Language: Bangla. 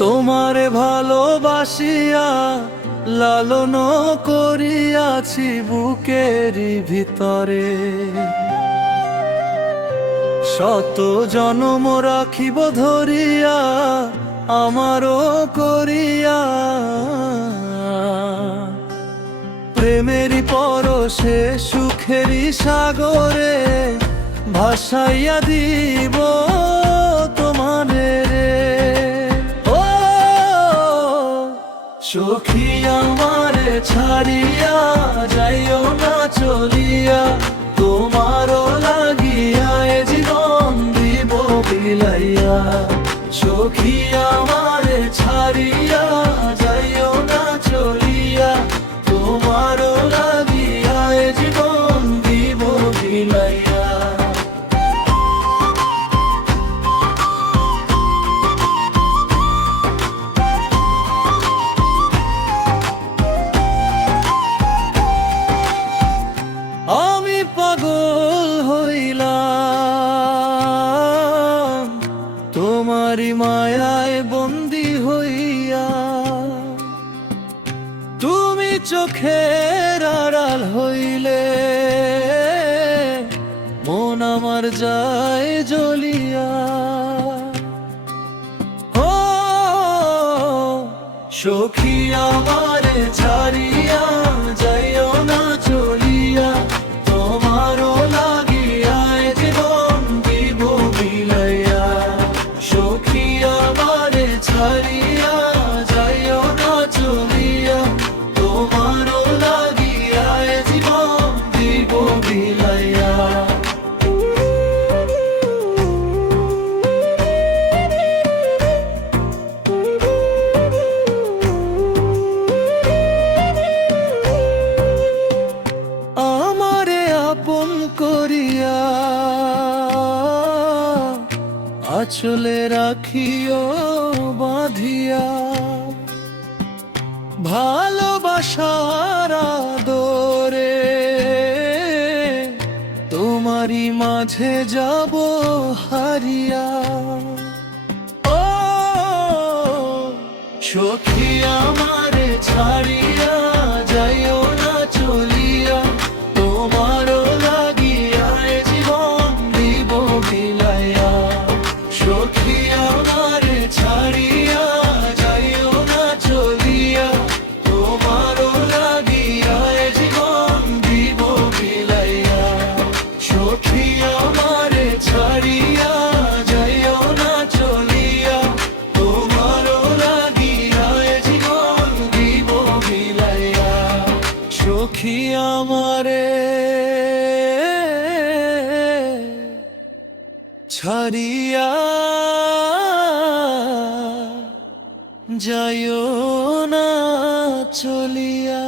তোমারে ভালোবাসিয়া লালন করিয়াছি বুকেরই ভিতরে। শত জনম রাখিব ধরিয়া আমারও করিয়া, প্রেমেরই পরশে সুখেরই সাগরে ভাসাইয়া দিব তোমারে রে। ও সখী আমারে ছাড়িয়া যাইও না চলিয়া, তোমারও লাগিয়া এ জীবন দিব বিলাইয়া। সখী আমারে ছাড়িয়া যাইও না চলিয়া, তোমারও লাগিয়া এ জীবন দিব বিলাইয়া। আমি পাগল হইলাম তোমারি মায়ায় বন্দী হইয়া, তুমি চোখের আড়াল হইলে মন আমার যায় জ্বলিয়া। ও সখী আমারে ছাড়িয়া যাইও না চলিয়া, তোমারও লাগিয়া এ জীবন দিব বিলাইয়া। সখী আমারে ছাড়িয়া যাইও না চলিয়া, তোমারও লাগিয়া এ জীবন দিব বিলাইয়া। আমারে আপন করিয়া আঁচলে রাখিও বাঁধিয়া, ভালোবাসার আদরে তোমারি মাঝে যাব হারিয়া। ও সখী আমারে ছাড়িয়া যাইও না চলিয়া, তোমারও লাগিয়া এ জীবন দিব বিলাইয়া। সখী আমারে ছাড়িয়া যাইও না চলিয়া, তোমারও লাগিয়া এ জীবন দিব বিলাইয়া। সখী আমারে ছাড়িয়া যাইও না চলিয়া, তোমারও লাগিয়া এ জীবন দিব বিলাইয়া। সখী আমারে ছাড়িয়া যাইও না চলিয়া।